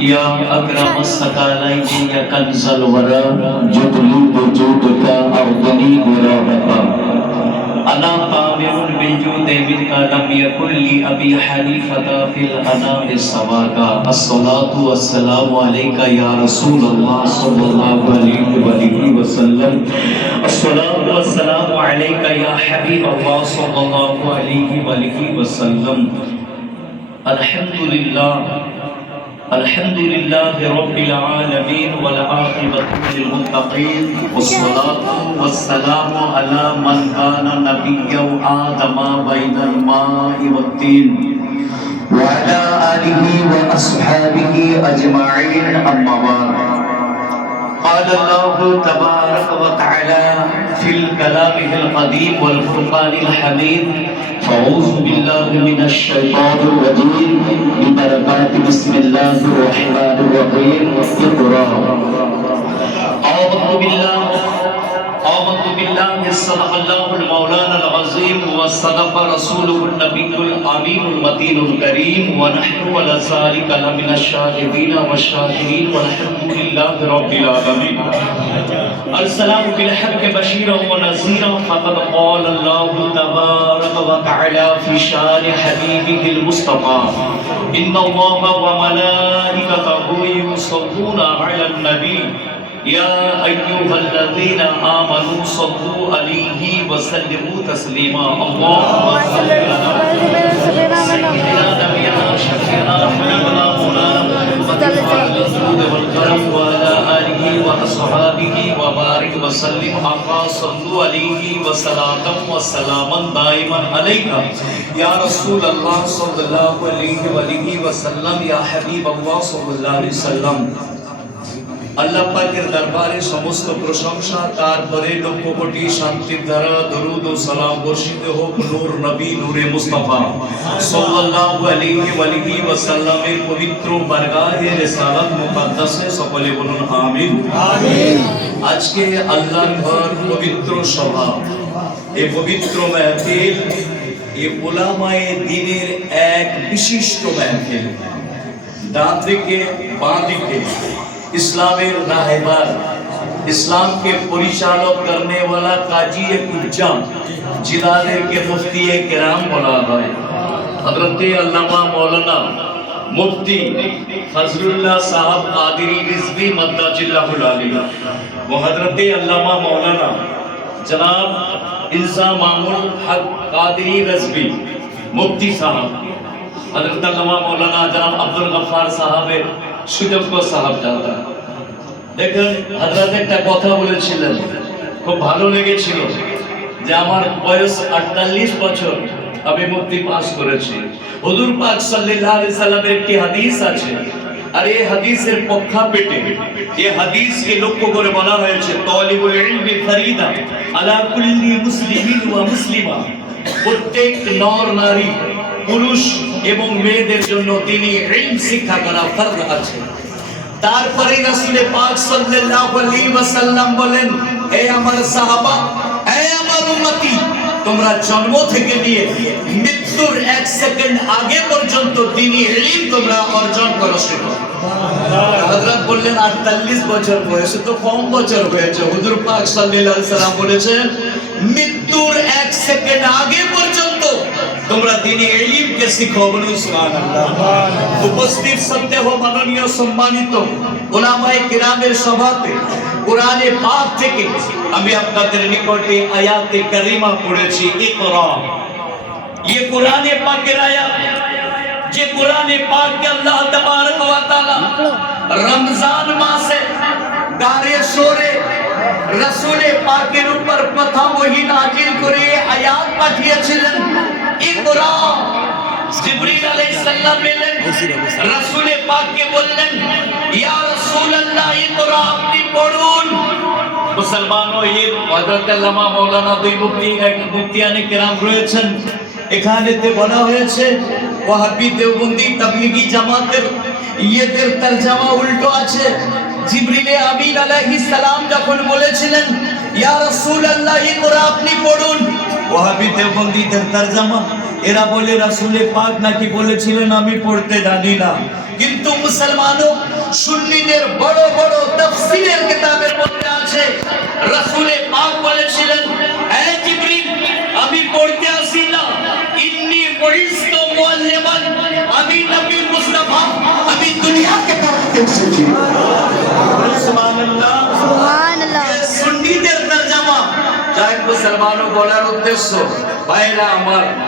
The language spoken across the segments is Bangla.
یا اکرم استقالین یا کنز الورا جدلود جودک او دنی غرابا انا قامر بالجود منکا لم یکن لی ابی حنیفتا فی الانا سواکا الصلاة والسلام علیکہ یا رسول اللہ صلی اللہ علیہ وآلہ وسلم الصلاة والسلام علیکہ یا حبیب اللہ صلی اللہ علیہ وآلہ وسلم الحمد لله الحمد لله رب العالمين والعاقبة للمتقين والصلاة والسلام على من كان نبيا آدم بين الماء والطين وعلى آله وأصحابه أجمعين أما بعد. قال الله تبارك وتعالى في كلامه القديم والفرقان الحميد فأعوذ بالله من الشيطان الرجيم ببركات بسم الله الرحمن الرحيم اقرأ. آمنت بالله آمنت بالله صدق الله المولانا العظيم وصدق رسوله النبي الأمين المتين الكريم ونحن على ذلك لمن الشاهدين والشاكرين والحمد لله رب العالمين. السلام بالحق بشيرا ونذيرا فقد قال الله تبارك وتعالى في شان حبيبه المصطفى. إن الله وملائكته يصلون على النبي. يا أيها الذين آمنوا صلوا عليه وسلموا تسليما. اللهم صل على سيدنا نبينا شفيعنا حبيبنا مولانا محمد وعلى الجود والكرم وعلى آله وأصحابه وبارك وسلم آقا صلوا عليه وصلاة وسلاما دائما عليك يا رسول الله صلى الله عليه وآله وسلم يا حبيب الله صلى الله عليه وسلم. আল্লাহ পাকের দরবারে সমস্ত প্রশংসা তারপরে লক্ষ কোটি শান্তির ধারা দরুদ ও সালাম বর্ষিত হোক নূর নবী নূরে মুস্তাফা। সাল্লাল্লাহু আলাইহি ওয়া আলিহি ওয়াসাল্লামের পবিত্র বারগাহে রিসালাত মুকদ্দাসে সকলে বলুন আমিন। আমিন। আজকে আল্লাহর ঘর পবিত্র সভা। এই পবিত্র মাহফিল এই ওলামায়ে দ্বীনের এক বিশিষ্ট মাহফিল। ডান দিকে বাঁ দিকে। اسلام ইসলামের রাহেবার ইসলামকে পরিচালক করনে ওয়ালা কাজী কুজ্জাম জিলাদেরকে মুফতি কেরাম বলা হয় حضرت علامہ مولانا مفتی فضل اللہ صاحب قادری رزوی مدہ اللہ العالیہ وہ حضرت علامہ مولانا جناب الزام حق قادری رزوی مفتی صاحب۔ حضرت علامہ مولانا جناب عبد الغفار صاحب সুযোগ্য সাহেব দাদা দেখেন হযরত একটা কথা বলেছিলেন, খুব ভালো লেগেছিল যে আমার বয়স 48 বছর, আমি মুক্তি পাস করেছি। হুজুর পাক সাল্লাল্লাহু আলাইহি সাল্লামের একটি হাদিস আছে, আর এই হাদিসের পক্ষা পেটে এই হাদিসকে লক্ষ্য করে বলা হয়েছে তালিবুল ইলমি ফরিদা আলা কুল্লি মুসলিমিন ওয়া মুসলিমা, প্রত্যেক নর নারী পুরুষ এবং মেয়েদের জন্য তিনি ইলম শিক্ষা করা ফরজ আছে। তারপরে রাসূলে পাক সাল্লাল্লাহু আলাইহি ওয়াসাল্লাম বলেন, হে আমার সাহাবা, হে আমার উম্মতি, তোমরা জন্ম থেকে নিয়ে মৃত্যুর এক সেকেন্ড আগে পর্যন্ত তিনি ইলম তোমরা অর্জন করো শেখো বললেন 48 বছর বয়সে তো কম বছর হয়েছে। হুজুর পাক সাল্লাল্লাহু বলেছেন, মৃত্যুর এক সেকেন্ড আগে পর্যন্ত তোমরা দিনে শিখবনি উপস্থিত সন্দেহ মাননীয় সম্মানিত ওলামায় কিরামের সভাতে কোরআনে পাক থেকে আমি আপনাদের নিকটে আয়াতে কারিমা পড়েছি ইকরা یہ قرآن پاک گرایا یہ قرآن پاک کے اللہ تبارک و تعالی۔ رمضان ماہ سے دارے شورے، رسول پاک کے اوپر پتھا وہی نازل کرے، آیات پاک সালাম এলেন রাসূলে পাককে বললেন ইয়া রাসূলুল্লাহ ইকরা আপনি পড়ুন। মুসলমানও এর হযরত আল্লামা মাওলানা দুই মুফতি এক মুফতিয়ানে কেরাম রয়েছেন। এখানেতে বলা হয়েছে ওয়াহাবি দেওবন্দি তাবলিগি জামাতের ইয়েদের তরজমা উল্টো আছে। জিবরিলে আমিন আলাইহিস সালাম যখন বলেছিলেন ইয়া রাসূলুল্লাহ ইকরা আপনি পড়ুন। ওয়াহাবি দেওবন্দিদের তরজমা এরা বলে রাসূলে পাক নাকি বলেছিলেন আমি পড়তে জানি না। কিন্তু মুসলমানও সুন্নিদের বড় বড় তাফসীরের কিতাবের মধ্যে আছে রাসূলে পাক বলেছিলেন জিবরিল আমি পড়তে আসি না। ইন্নি বুইস্তু মুআল্লিমান। আমি নবী মুস্তাফা। আমি দুনিয়াকে পড়াতে এসেছি। সুবহানাল্লাহ। সুবহানাল্লাহ। সুন্নিদের তরজমা। যাই মুসলমানও বলার উদ্দেশ্য ভাইরা আমার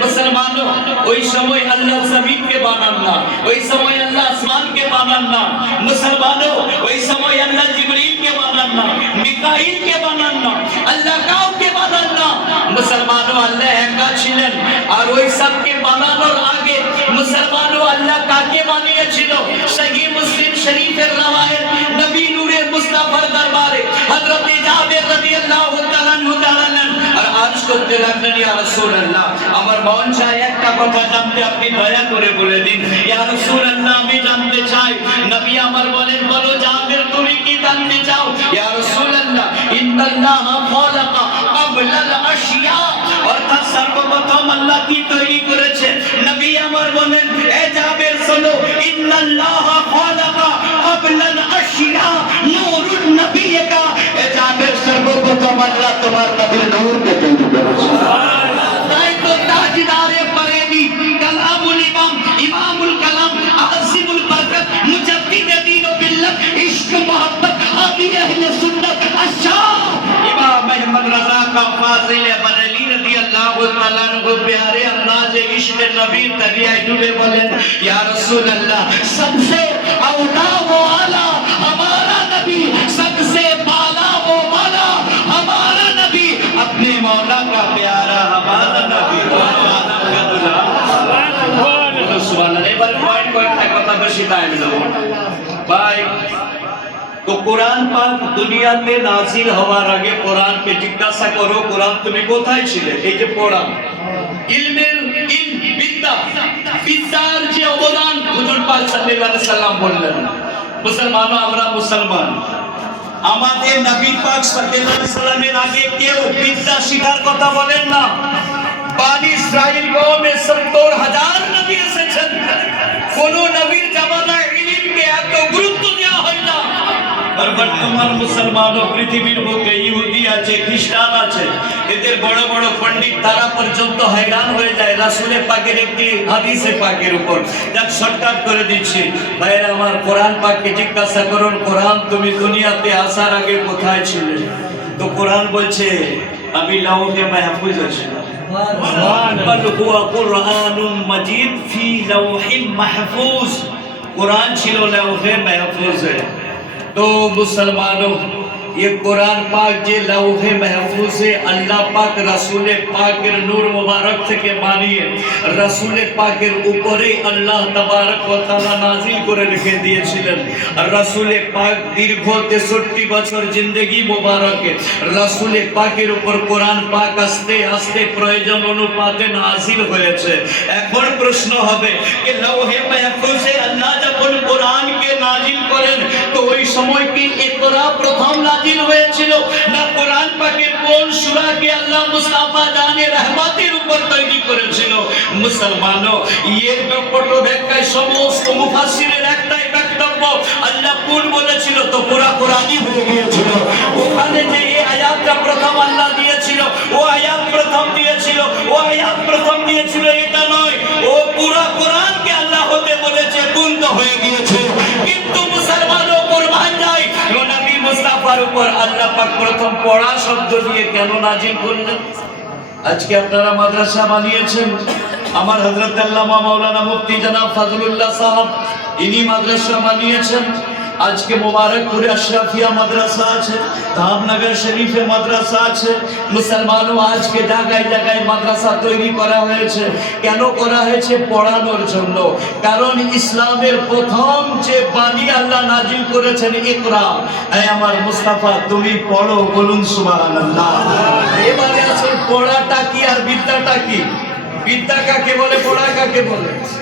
মুসলমানও ওই সময় আল্লাহ জমিনকে বানান না ওই সময় আল্লাহ আসমানকে বানান না মুসলমানও ওই সময় আল্লাহ জিবরিলকে বানান না মিকাইলকে বানান না আল্লাহ কাউকে বানান না মুসলমানও আল্লাহ একা ছিলেন আর ওই সবকে বানানোর আগে মুসলমানও আল্লাহ কাকে বানিয়েছিল সহি মুসলিম শরীফের রওয়ায়াত নবী নূরে মুস্তাফার দরবারে হযরত জাবের রাদিয়াল্লাহু তাআলা আনহু দাঁড়ালেন আর আজ করতে লাগলেন, ইয়া রাসূলুল্লাহ। আমার মন চায় একটা কথা জানতে, আপনি দয়া করে বলে দিন। ইয়া রাসূলুল্লাহ, আমি জানতে চাই। নবী আমার বলেন, বলো জাবের তুমি কি জানতে চাও? ইয়া রাসূলুল্লাহ, ইন্নাল্লাহ খালাকা ক্বাবলা আশিয়া। অর্থাৎ সর্বপ্রথম আল্লাহ কি তৈরি করেছে? নবী আমার বলেন, এ জাবের শোনো, ইন্নাল্লাহ খালাকা ক্বাবলা আশিয়া। یا رسول اللہ سب سے اوڈا وہ آلہ ہمارا نبی سب سے मौला का प्यारा हमारा नबी आदम का दुल्हा बोलो सुभान अल्लाह এবার পয়েন্ট কয়েকটা কথা বেশি টাইম নেব বাই তো কোরআন পাক দুনিয়াতে নাজিল হওয়ার আগে কোরআনকে জিজ্ঞাসা করো কোরআন তুমি কোথায় ছিলে এই যে পড়া ইলমের ইল বিদ্যা বিদ্যার যে অবদান হুজুর পাক সাল্লাল্লাহু আলাইহি সাল্লাম বললেন মুসলমানও আমরা মুসলমান আমাদের নবী পাক সাল্লাল্লাহু আলাইহি সাল্লামের আগে কেউ বিদ্যা শিখার কথা বলেন না। বানি ইসরাইল কওমে 70 হাজার নবী এসেছেন। কোন বর্তমান মুসলমান ও পৃথিবীর বুকে ইহুদি আছে খ্রিস্টান আছে। এদের বড় বড় পণ্ডিত তারা পর্যন্ত হয়রান হয়ে যায় রাসুলে পাকের একটি হাদিসে পাকের উপর। যাক শর্টকাট করে দিচ্ছি। ভাইরা আমার কোরআন পাককে জিজ্ঞাসা করুন কোরআন তুমি দুনিয়াতে আসার আগে কোথায় ছিলে? তো কোরআন বলছে আমি লাউহে মাহফুজ আছিলাম। বল হুয়া কুরআনুম মাজিদ ফি লাউহিন মাহফুজ। কোরআন ছিল লাউহে মাহফুজে। तो मुसलमानों ये कुरान पाक जे लौहे महफूज है अल्लाह पाक रसूल पाकेर नूर मुबारक থেকে বানিয়ে রসুল পাকের উপরে আল্লাহ তাবারক ওয়া তাআলা নাজিল করে রেখে দিয়েছিলেন আর রসুল পাক দীর্ঘ 63 বছর জিন্দেগি মোবারকে রসুল পাকের উপর কোরআন পাক আস্তে আস্তে প্রয়োজন অনুপাতে নাজিল হয়েছে এখন প্রশ্ন হবে যে লৌহে মাহফুজে আল্লাহ যখন কোরআনকে নাজিল করেন তো ওই সময় কি ইকরা প্রথম নাজিল হয়েছিল। না কোরআন পাকের কোন সূরাকে আল্লাহ মুস্তাফা জানে রহমতের উপর তৈরি করেছিল। মুসলমানও এর ব্যাপারটা ব্যাখ্যায় সমস্ত মুফাসসিরের একটাই বক্তব্য, আল্লাহ কোন বলেছিল তো পুরা কোরআনই হয়ে গিয়েছিল। ওখানে যে এই আয়াতটা প্রথম আল্লাহ দিয়েছিল, ও আয়াত প্রথম দিয়েছিল, ও আয়াত প্রথম দিয়েছিল এটা নয়, ও পুরা আল্লাহ পাক প্রথম পড়া শব্দ দিয়ে কেন নাজিল করলেন? আজকে আপনারা মাদ্রাসা বানিয়েছেন। আমার হজরত আল্লামা মাওলানা মুফতি জনাব ফাজলুল্লাহ সাহেব, ইনি মাদ্রাসা বানিয়েছেন। আজকে মোবারকপুরে আশরাফিয়া মাদ্রাসা আছে, ধামনগর শরীফে মাদ্রাসা আছে, মুসলমানও আজকে জায়গায় জায়গায় মাদ্রাসা তৈরি করা হয়েছে। কেন করা হয়েছে? পড়ানোর জন্য। কারণ ইসলামের প্রথম যে বাণী আল্লাহ নাজিল করেছেন, ইকরা। এই আমার মুস্তাফা, তুমি পড়ো, বলুন সুবহানাল্লাহ। এবারে আসল পড়াটা কি আর বিদ্যাটা কি? বিদ্যা কাকে বলে? পড়া কাকে বলে?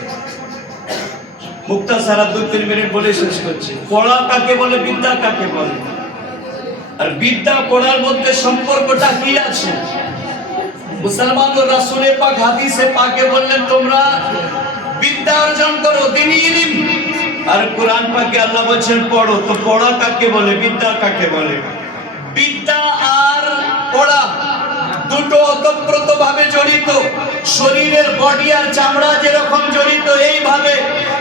মুক্তা সারা দু তিন মিনিট বলে শেষ করছি। পড়া কাকে বলে, বিদ্যা কাকে বলে? আর বিদ্যা পড়ার মধ্যে সম্পর্কটা কি আছে? মুসলমান ও রাসূলে পাক, হাদিসে পাকে বললেন, তোমরা বিদ্যা অর্জন করো দিনী। ইলম আর কোরআন পাকে আল্লাহ বলছেন, পড়ো। তো পড়া কাকে বলে, বিদ্যা কাকে বলে? বিদ্যা আর পড়া দুটো ওতপ্রোত ভাবে জড়িত। শরীরের বডি আর চামড়া যেরকম জড়িত, এইভাবে।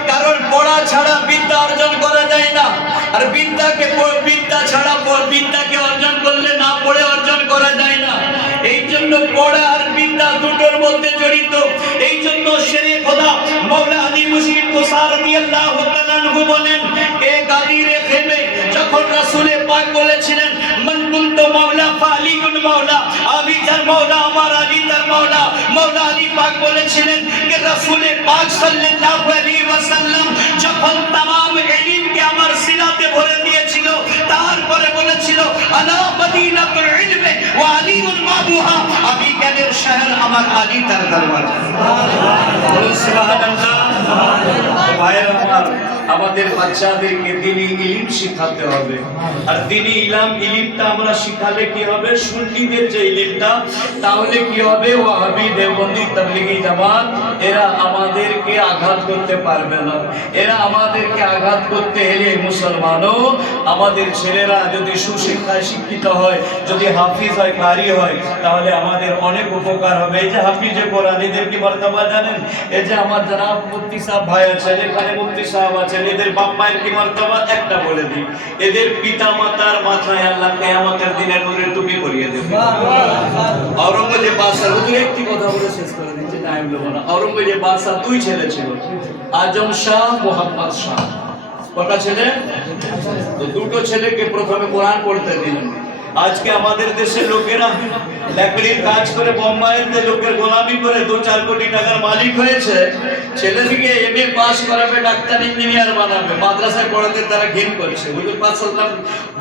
কারণ পড়া ছাড়া বিদ্যা অর্জন করা যায় না। আর বিদ্যাকে বিদ্যা ছাড়া বিদ্যাকে অর্জন করলে না পড়ে অর্জন করা যায় না। এই জন্য পড়া আর বিদ্যা দুটোর মধ্যে জড়িত। এই জন্য শেরে খোদা মৌলা আলী মুশকিল কোসা রাদিয়াল্লাহু বলেন, এ গাদিরে খেমে যখন রাসূলে পাক বলেছিলেন কুনতু মাওলা ফালিকুন মাওলা আমি যার মাওলা আমার আলী তার মাওলা মাওলা আলী পাক বলেছিলেন যে রাসূলে পাক সাল্লাল্লাহু আলাইহি ওয়াসাল্লাম যখন तमाम ইলমকে আমার সিনাতে ভরে দিয়েছিল তারপরে বলেছিল আলা মদিনাতুল ইলমে ওয়া আলিউন মাবুহা আমি জ্ঞানের শহর আমার আলী তার দরবাজা বলুন সুবহানাল্লাহ ভাইয়ের আমার আমাদের বাচ্চাদেরকে দিনী ইলিম শিখাতে হবে। আর দিনী ইলাম, ইলিমটা আমরা শিখালে কি হবে? সুন্নিদের যে ইলিমটা, তাহলে কি হবে? ওয়াহাবি, দেওবন্দি, তাবলিগি জামাত, এরা আমাদেরকে আঘাত করতে পারবে না। এরা আমাদেরকে আঘাত করতে এলে মুসলমানও আমাদের ছেলেরা যদি সুশিক্ষায় শিক্ষিত হয়, যদি হাফিজ হয় কারি হয়, তাহলে আমাদের অনেক উপকার হবে। এই যে হাফিজে কোরআন, এদের কি মর্তবা জানেন? এই যে আমার জনাব মুফতি সাহেব ভাই আছেন এখানে মুফতি সাহেব এদের বাপ মায়ের কি মর্তবা একটা বলে দিই এদের পিতা মাতার মাথায় আল্লাহ কেয়ামতের দিনে নূরে টুপি পরিয়ে দেবে। আওরঙ্গজেব বাদশাহ হুজুর একটি কথা বলে শেষ করে দিচ্ছে টাইম না আওরঙ্গজেব বাদশাহ দুই ছেলে ছিল আজম শাহ মোহাম্মদ শাহ। কটা ছেলে? তো দুটো ছেলেকে প্রথমে কোরআন পড়তে দিলেন। আজকে আমাদের দেশের লোকেরা লাকড়ির কাজ করে বোম্বাইতে লোকের গোলামি করে দু চার কোটি টাকার মালিক হয়েছে ছেলেদিকে এম এ পাস করাবে, ডাক্তার ইঞ্জিনিয়ার বানাবে, মাদ্রাসায় পড়াতে তারা ঘিন করছে। হুজুর পাক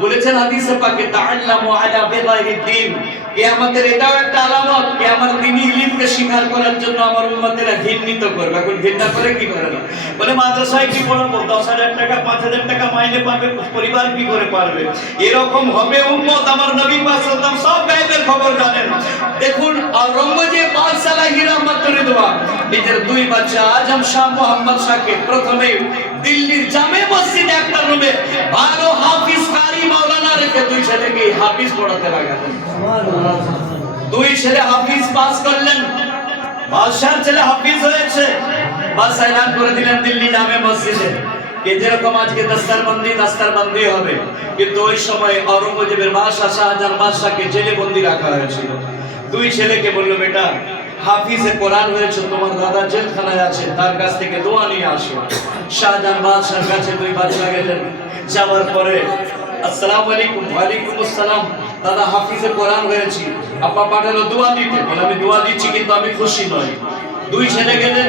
বলেছেন হাদিসে পাকে, তাআল্লামু আলা বিগাইরিদ দ্বীন কিয়ামতের এটাও একটা আলামত যে আমার দিনী ইলমকে স্বীকার করার জন্য আমার উম্মতেরা ঘৃণিত করবে। এখন ঘৃণা করে কি করে না? বলে, মাদ্রাসায় কি পড়াবো? দশ হাজার টাকা, পাঁচ হাজার টাকা মাইনে পাবে, পরিবার কি করে পারবে? এরকম হবে উম্মত আমার নবী পাক সাল্লাম সব গায়েবের খবর জানেন। দেখুন আওরঙ্গজেব বাদশাহ হিরামাতুরিদওয়া নিজের দুই বাচ্চা আজম শাহ মোহাম্মদ শাহকে প্রথমে দিল্লির জামে মসজিদে একটা রুমে ভালো হাফিজ কারি মাওলানা রেখে দুই ছেলেকে হাফিজ পড়াতে লাগালেন। দুই ছেলে হাফিজ পাস করলেন। বাদশার ছেলে হাফিজ হয়েছে। বাদশাহ এলান করে দিলেন দিল্লি জামে মসজিদে। যেরকম আজকে দস্তার বন্দি দস্তার বন্দি হবে। কিন্তু ওই সময় অরঙ্গজেবের বাদশাহ শাহজাহান বাদশাকে জেলে বন্দি রাখা হয়েছিল। দুই ছেলেকে বলল, বেটা, হাফিজে কোরআন হয়েছে, তোমার দাদা জেলখানায় আছে, তার কাছ থেকে দোয়া নিয়ে আসো। শাহজাহান বাদশার কাছে দুই বাদশা গেলেন। যাওয়ার পরে, আসসালামু আলাইকুম, ওয়ালাইকুম আসসালাম। দাদা, হাফিজে কোরআন হয়েছি। আব্বা পাঠালো দোয়া দিতে। বলে, আমি দোয়া দিচ্ছি, কিন্তু আমি খুশি নই। দুই ছেলে গেলেন।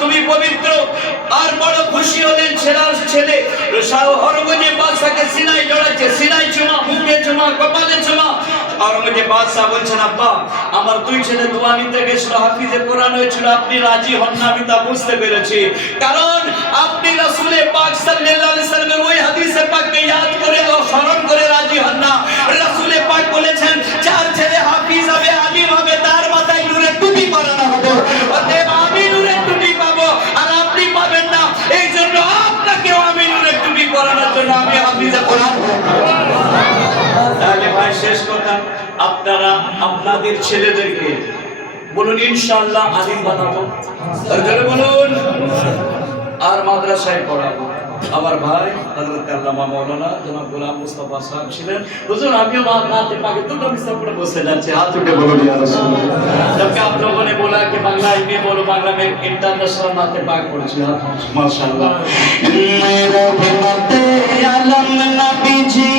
তুমি পবিত্র। আর বড় খুশি হলেন ছেলার ছেলে। অরঙ্গজেব বাদশাকে সিনাই জড়াচ্ছে, সিনাই চুমা, মুখে চুমা, কপালে চুমা। আওরঙ্গজেব বাদশাহ বলছেন, আব্বা, আমার দুই ছেলে দোয়া নিতে গেছিল, হাফিজে কোরআন হয়েছিল, আপনি রাজি হন না, আমি তা বুঝতে পেরেছি। কারণ আপনি রাসূলের পাক সাল্লাল্লাহু আলাইহি সাল্লামের আপনাদের ছেলেদেরকে বলুন ইনশাল্লাহ আলিম বানাবো। বলুন, আর মাদ্রাসায় পড়াবো। আমার ভাই, হযরত আল্লামা মাওলানা জনাব গোলাম মুস্তাফা সাহেব ছিলেন। পাকে দুটো বসে যাচ্ছে। হাত উঠে ইয়া রাসূলুল্লাহ। মাশাআল্লাহ। আলম নবীজি।